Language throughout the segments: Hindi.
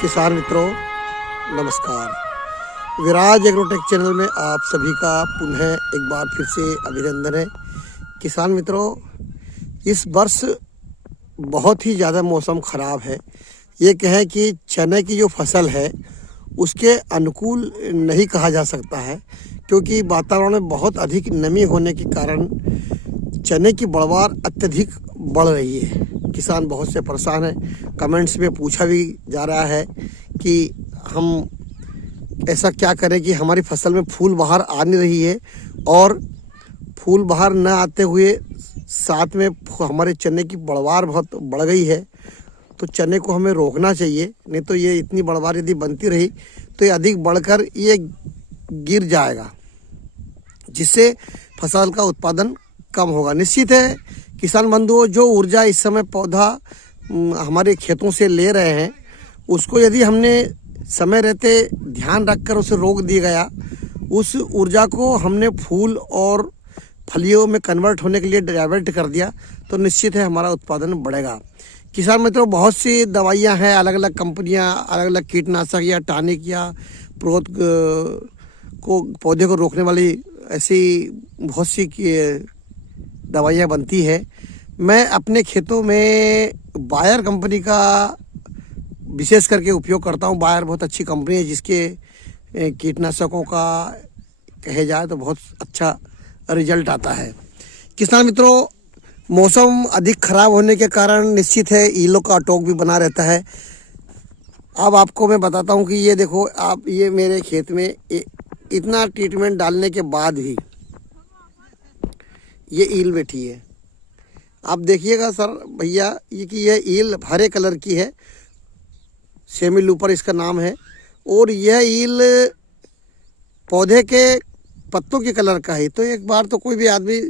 किसान मित्रों नमस्कार। विराज एग्रोटेक चैनल में आप सभी का पुनः एक बार फिर से अभिनंदन है। किसान मित्रों, इस वर्ष बहुत ही ज़्यादा मौसम ख़राब है। ये कहें कि चने की जो फसल है उसके अनुकूल नहीं कहा जा सकता है, क्योंकि वातावरण में बहुत अधिक नमी होने के कारण चने की पैदावार अत्यधिक बढ़ रही है। किसान बहुत से परेशान हैं। कमेंट्स में पूछा भी जा रहा है कि हम ऐसा क्या करें कि हमारी फसल में फूल बहार आ नहीं रही है, और फूल बहार न आते हुए साथ में हमारे चने की पैदावार बहुत बढ़ गई है। तो चने को हमें रोकना चाहिए, नहीं तो ये इतनी पैदावार यदि बनती रही तो ये अधिक बढ़कर ये गिर जाएगा, जिससे फसल का उत्पादन कम होगा। निश्चित है किसान बंधुओं, जो ऊर्जा इस समय पौधा हमारे खेतों से ले रहे हैं, उसको यदि हमने समय रहते ध्यान रखकर उसे रोक दिया गया, उस ऊर्जा को हमने फूल और फलियों में कन्वर्ट होने के लिए डाइवर्ट कर दिया, तो निश्चित है हमारा उत्पादन बढ़ेगा। किसान मित्रों, बहुत सी दवाइयाँ हैं, अलग अलग कंपनियाँ, अलग अलग कीटनाशक या टॉनिक या पौधे को रोकने वाली ऐसी बहुत सी दवाइयाँ बनती है। मैं अपने खेतों में बायर कंपनी का विशेष करके उपयोग करता हूँ। बायर बहुत अच्छी कंपनी है, जिसके कीटनाशकों का कहे जाए तो बहुत अच्छा रिजल्ट आता है। किसान मित्रों, मौसम अधिक खराब होने के कारण निश्चित है ईलो का अटोक भी बना रहता है। अब आपको मैं बताता हूँ कि ये देखो आप, ये मेरे खेत में इतना ट्रीटमेंट डालने के बाद भी ये ईल बैठी है। आप देखिएगा सर भैया, ये ईल हरे कलर की है, सेमी लूपर इसका नाम है, और यह ईल पौधे के पत्तों के कलर का है। तो एक बार तो कोई भी आदमी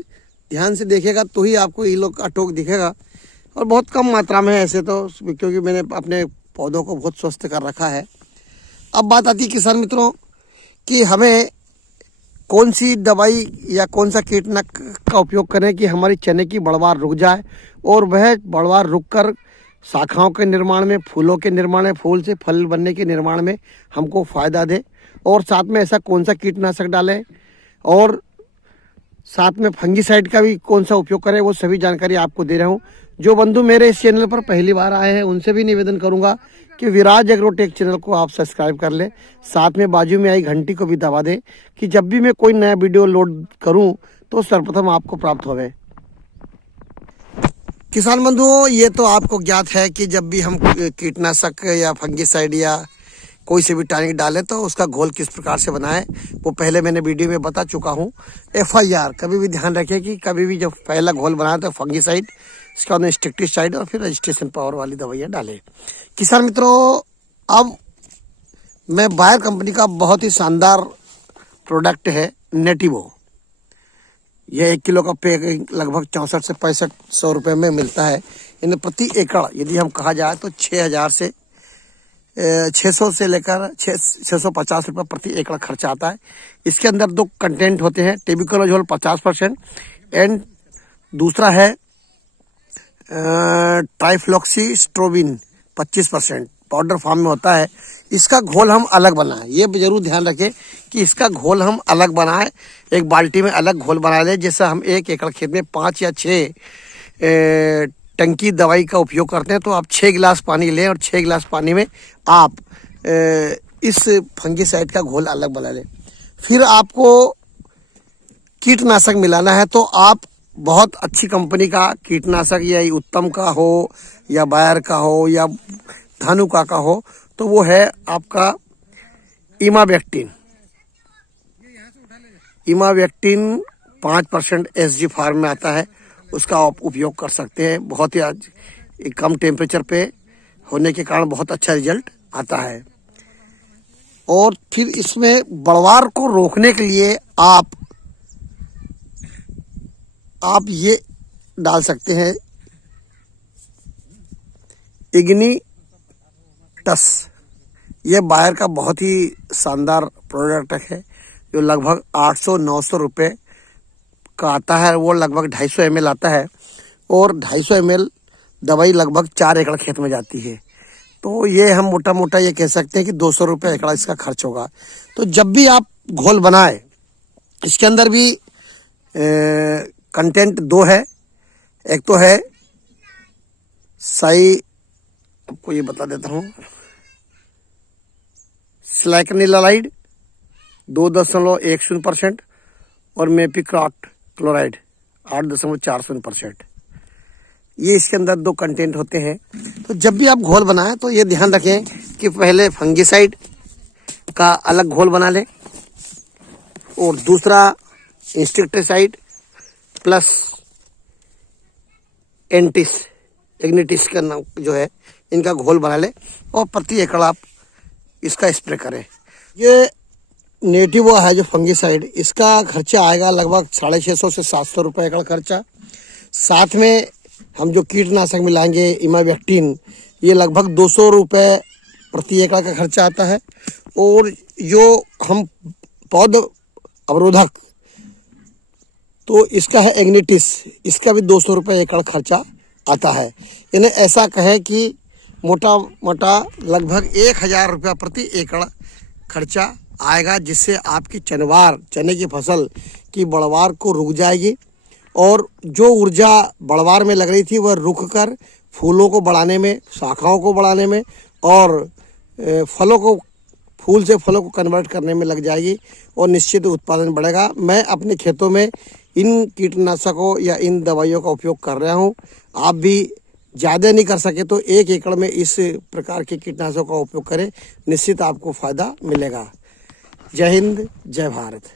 ध्यान से देखेगा तो ही आपको ईलों का अटोक दिखेगा, और बहुत कम मात्रा में है ऐसे तो, क्योंकि मैंने अपने पौधों को बहुत स्वस्थ कर रखा है। अब बात आती है किसान मित्रों कि हमें कौन सी दवाई या कौन सा कीटनाशक का उपयोग करें कि हमारी चने की पैदावार रुक जाए, और वह पैदावार रुककर शाखाओं के निर्माण में, फूलों के निर्माण में, फूल से फल बनने के निर्माण में हमको फ़ायदा दे। और साथ में ऐसा कौन सा कीटनाशक डालें, और साथ में फंगीसाइड का भी कौन सा उपयोग करें, वो सभी जानकारी आपको दे रहा हूँ। जो बंधु मेरे इस चैनल पर पहली बार आए हैं, उनसे भी निवेदन करूँगा कि विराज एग्रोटेक चैनल को आप सब्सक्राइब कर लें, साथ में बाजू में आई घंटी को भी दबा दें कि जब भी मैं कोई नया वीडियो लोड करूं तो सर्वप्रथम आपको प्राप्त होवे। किसान बंधुओं, ये तो आपको ज्ञात है कि जब भी हम कीटनाशक या फंगीसाइड या कोई से भी टॉनिक डालें तो उसका घोल किस प्रकार से बनाएं, वो पहले मैंने वीडियो में बता चुका हूँ। FIR कभी भी ध्यान रखें कि कभी भी जब पहला घोल बनाए तो फंगीसाइड, इसके बाद इंसेक्टिसाइड और फिर रजिस्ट्रेशन पावर वाली दवाइयाँ डालें। किसान मित्रों, अब मैं बायर कंपनी का बहुत ही शानदार प्रोडक्ट है नेटिवो। यह 1 किलो का पैक लगभग 64 से 6500 रुपये में मिलता है। इन्हें प्रति एकड़ यदि हम कहा जाए तो 600 से लेकर 650 रुपये प्रति एकड़ खर्चा आता है। इसके अंदर 2 कंटेंट होते हैं, टेबिकोलोजोल 50% एंड दूसरा है ट्राइफ्लॉक्सीस्ट्रोबिन 25%, पाउडर फॉर्म में होता है। इसका घोल हम अलग बनाएं, ये जरूर ध्यान रखें कि इसका घोल हम अलग बनाएं। एक बाल्टी में अलग घोल बना लें। जैसे हम 1 एकड़ खेत में 5 या 6 टंकी दवाई का उपयोग करते हैं, तो आप 6 गिलास पानी लें, और 6 गिलास पानी में आप इस फंगीसाइड का घोल अलग बना लें। फिर आपको कीटनाशक मिलाना है, तो आप बहुत अच्छी कंपनी का कीटनाशक, या उत्तम का हो या बायर का हो या धानुका का हो, तो वो है आपका इमावेक्टिन। इमावेक्टिन 5% SG फार्म में आता है, उसका आप उपयोग कर सकते हैं। बहुत ही आज कम टेम्परेचर पे होने के कारण बहुत अच्छा रिजल्ट आता है। और फिर इसमें बढ़वार को रोकने के लिए आप ये डाल सकते हैं इग्निटस। ये बायर का बहुत ही शानदार प्रोडक्ट है, जो लगभग 800-900 रुपये का आता है। वो लगभग 250 ml आता है, और 250 ml दवाई लगभग 4 एकड़ खेत में जाती है। तो ये हम मोटा मोटा ये कह सकते हैं कि 200 रुपये एकड़ इसका खर्च होगा। तो जब भी आप घोल बनाए, इसके अंदर भी कंटेंट दो है। एक तो है सही, आपको ये बता देता हूँ, स्लाइकनिलालाइड 2.10% और मेपिक्रॉट क्लोराइड 8.40%। ये इसके अंदर दो कंटेंट होते हैं। तो जब भी आप घोल बनाएं तो ये ध्यान रखें कि पहले फंगिसाइड का अलग घोल बना लें और दूसरा इंसेक्टिसाइड प्लस एग्निटिस का नाम जो है, इनका घोल बना लें और प्रति एकड़ आप इसका स्प्रे करें। ये नेटिवो है जो फंगिसाइड, इसका खर्चा आएगा लगभग 650 से 700 रुपये एकड़ खर्चा। साथ में हम जो कीटनाशक मिलाएंगे इमावेक्टिन, ये लगभग 200 रुपये प्रति एकड़ का खर्चा आता है। और जो हम पौध अवरोधक, तो इसका है एग्निटिस, इसका भी 200 रुपये एकड़ खर्चा आता है। इन्हें ऐसा कहें कि मोटा मोटा लगभग 1000 रुपया प्रति एकड़ खर्चा आएगा, जिससे आपकी चने की फसल की बढ़वार को रुक जाएगी और जो ऊर्जा बढ़वार में लग रही थी वह रुक कर फूलों को बढ़ाने में, शाखाओं को बढ़ाने में और फलों को, फूल से फलों को कन्वर्ट करने में लग जाएगी और निश्चित उत्पादन बढ़ेगा। मैं अपने खेतों में इन कीटनाशकों या इन दवाइयों का उपयोग कर रहा हूँ। आप भी ज़्यादा नहीं कर सके तो 1 एकड़ में इस प्रकार के कीटनाशकों का उपयोग करें, निश्चित आपको फ़ायदा मिलेगा। जय हिंद, जय भारत।